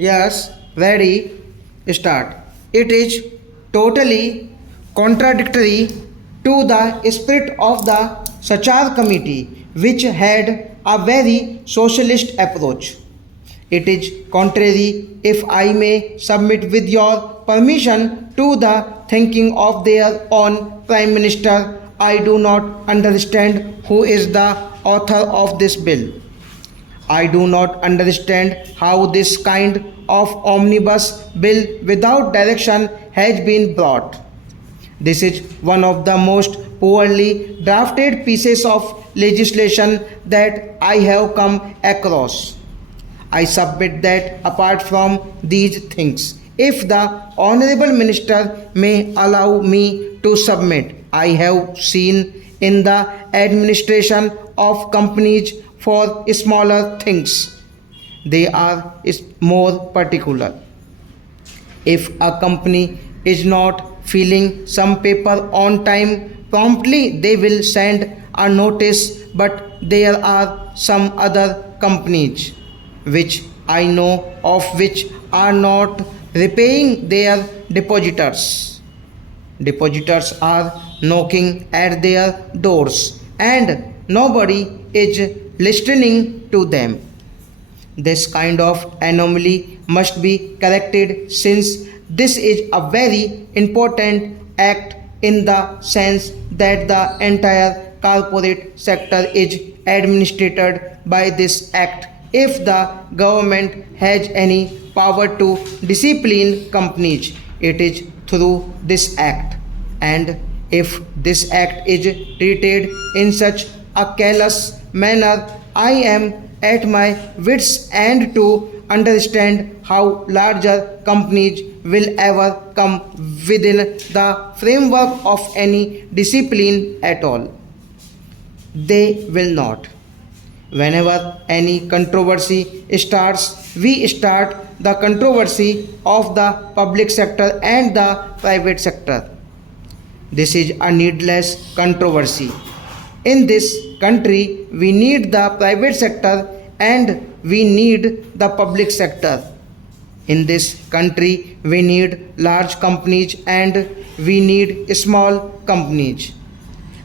Yes, ready, start. It is totally contradictory to the spirit of the Sachar committee, which had a very socialist approach. It is contrary, if I may submit with your permission, to the thinking of their own Prime Minister. I do not understand who is the author of this bill. I do not understand how this kind of omnibus bill without direction has been brought. This is one of the most poorly drafted pieces of legislation that I have come across. I submit that apart from these things, if the Honorable Minister may allow me to submit, I have seen in the administration of companies for smaller things. They are more particular. If a company is not filling some paper on time, promptly they will send a notice, but there are some other companies which I know of which are not repaying their depositors. Depositors are knocking at their doors and nobody is listening to them. This kind of anomaly must be corrected since this is a very important act in the sense that the entire corporate sector is administered by this act. If the government has any power to discipline companies, it is through this act. And if this act is treated in such a callous manner, I am at my wits' end to understand how larger companies will ever come within the framework of any discipline at all. They will not. Whenever any controversy starts, we start the controversy of the public sector and the private sector. This is a needless controversy. In this country, we need the private sector and we need the public sector. In this country, we need large companies and we need small companies.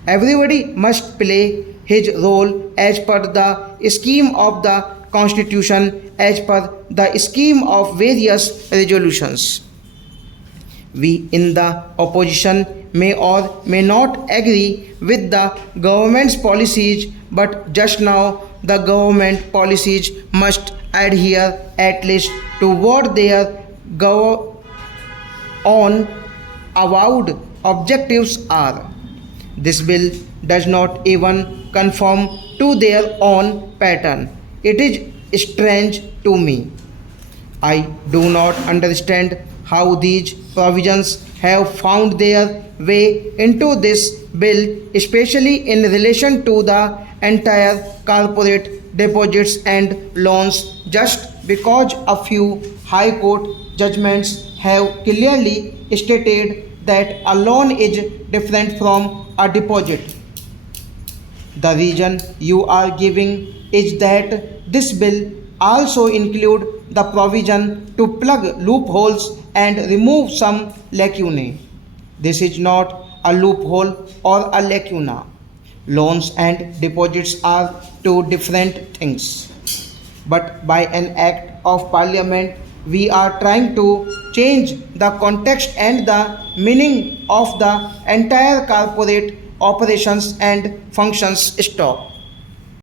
Everybody must play his role as per the scheme of the Constitution, as per the scheme of various resolutions. We in the opposition may or may not agree with the government's policies, but just now the government policies must adhere at least to what their own avowed objectives are. This bill does not even conform to their own pattern. It is strange to me. I do not understand how these provisions have found their way into this bill, especially in relation to the entire corporate deposits and loans, just because a few high court judgments have clearly stated that a loan is different from a deposit. The reason you are giving is that this bill also include the provision to plug loopholes and remove some lacunae. This is not a loophole or a lacuna. Loans and deposits are two different things. But by an act of parliament, we are trying to change the context and the meaning of the entire corporate operations and functions. Stop.